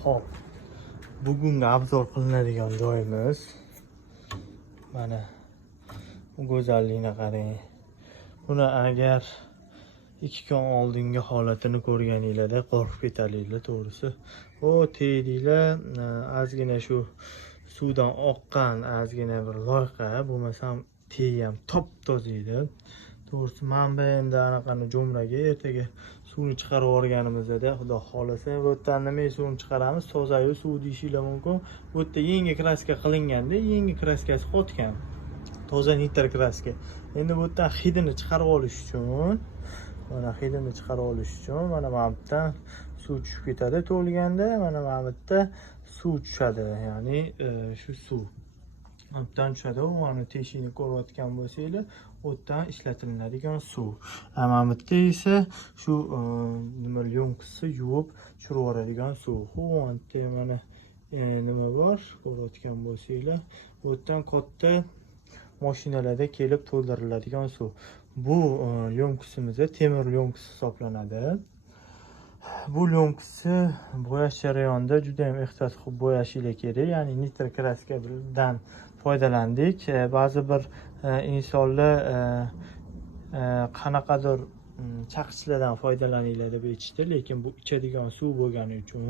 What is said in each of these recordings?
Xo'p, bugungi obzor qilinadigan joyimiz mana bu go'zallikni qarang. Buni agar 2 kun oldingi holatini ko'rganinglarda qo'rqib ketadinglar, to'g'risi. O tegdinglar, ozgina shu suvdan oqqan ozgina bir loyqa, bo'lmasam tegi ham top-toza edi. To'g'risi manba endi anaqani jo'mraga ertaga suvni chiqarib yuborganimizda, xudo xolasa, bu yerdan nima suvni chiqaramiz, toza-yu suv deyishinglar mumkin. Bu yerda yangi kraska qilinganda, yangi kraskasi qotgan. Toza nitr kraska. Endi bu yerdan hidini chiqarib olish uchun, mana hidini chiqarib olish uchun mana bu yerdan suv tushib ketadi to'lganda, mana bu yerda suv tushadi, ya'ni shu suv altdan tushadi. Mana teshikni ko'rayotgan bo'lsanglar, o'tdan ishlatiladigan suv. Mana bu yerda esa shu nima lyonksni yuvib tushirib yuboradigan suv. Xo'p, mana nima bor, ko'rayotgan bo'lsanglar, o'tdan katta mashinalarda kelib to'ldiriladigan suv. Bu lyonksimiz temir lyonks hisoblanadi. Bu lyonksni bo'yash jarayonida juda ham ehtiyot qilib bo'yashingiz kerak. Ya'ni nitr kraskadan foydalandik. Ba'zi bir insonlar qanaqadir chaqishlardan foydalaninglar deb aytishdi, lekin bu ichadigan suv bo'lgani uchun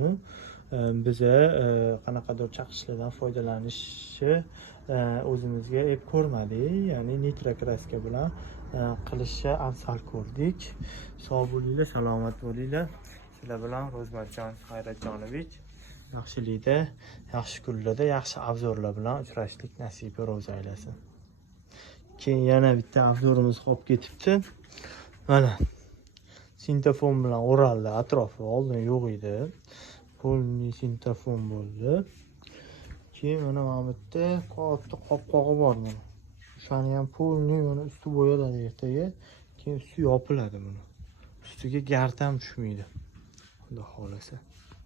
biza qanaqadir chaqishlardan foydalanishni o'zimizga ep ko'rmadik. Ya'ni nitr kraska bilan qilishni afzal ko'rdik. Sog' bo'linglar, salomat bo'linglar. Sizlar bilan Ro'zmatjon Hayratjonovich. Yaxshilikda, yaxshi kunlarda, yaxshi obzorlar bilan uchrashlik nasibi ro'z aylasin. Keyin yana bitta obzorimiz qolib ketibdi. Mana sintofon bilan o'raldi atrofi, oldin yo'q edi. Polni sintofon bo'ldi. Keyin mana bu yerda katta qopqog'i bor buni. O'shani ham polni mana usti bo'yaladi ertaga. Keyin usti yopiladi buni. Ustiga gard ham tushmaydi. Xudo xolasa.